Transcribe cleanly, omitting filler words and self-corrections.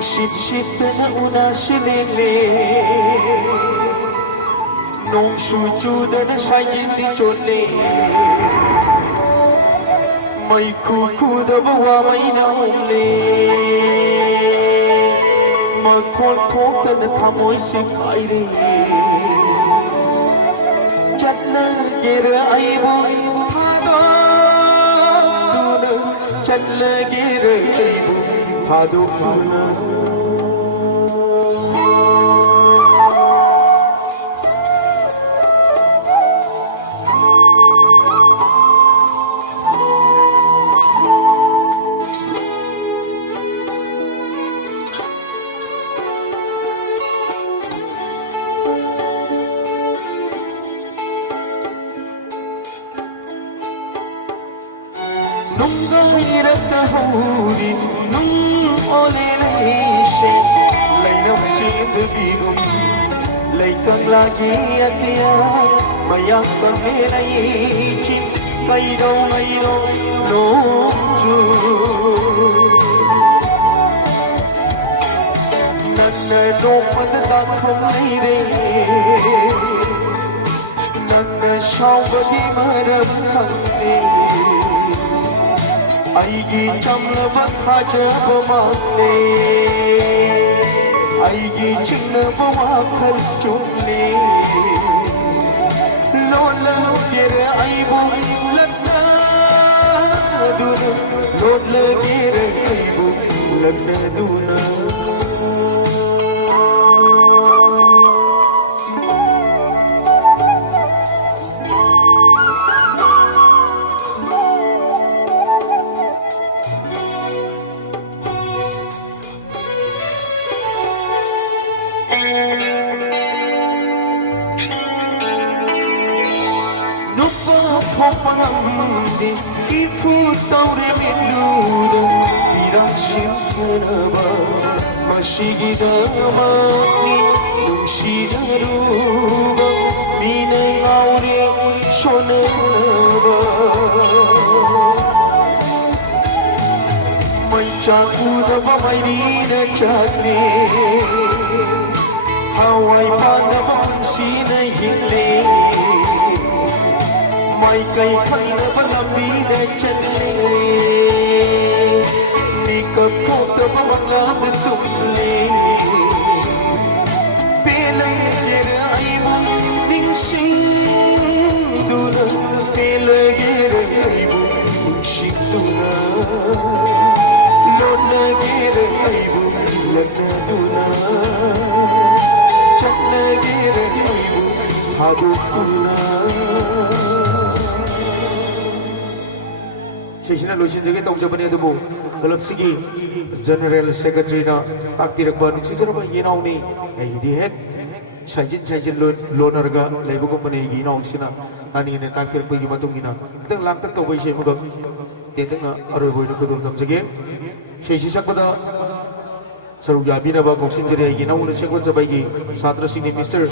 Shit shit na una silele Nong shuju na shayin di chole May kuku da bawa may na umle Magkol kok na thamoy sikay re Chat na gira ay boy phado Duna chat na gira ay boy phado duna Nung gawirap na huli Nung oli na isay Lay na magsinabigong Lay kang lagi at iyan Mayak kang nilayichin Mayroong nung Diyos Nananong matatak kong mayroon Nanasyaw bagi marap kang Aigi chamla batha jabamane Aigi chingna bawa kharchumne Lola gere aibu lagna duna Lola gere aibu lagna duna Pamandi ifutaure menudo pirashintaba mashigidamani lumshidaruba binayaure shonaba manchakudaba mairina chakne hawai panaba punsina hille Mai kai khai na balambi na chale Nikap thota bangla na tumle Pele ger aibu ningsing duna Pele ger aibu ningsing duna Lona ger aibu lana duna Chakna ger aibu hadu duna Sesina losin jagi tong jabani adubu club sigi general secretary na taktirak ba nuksisara ba yinaw ni ay di het sajin lonarga laibu ko mani yinaw sina ani ne taktirak ba yimatung ina teng langtak to bai semu gam teng na aroy boy ko dum tam jagi sesi sakpada saru yabi na ba koksin jari yinaw na sekwa jabai gi satra sini Mr.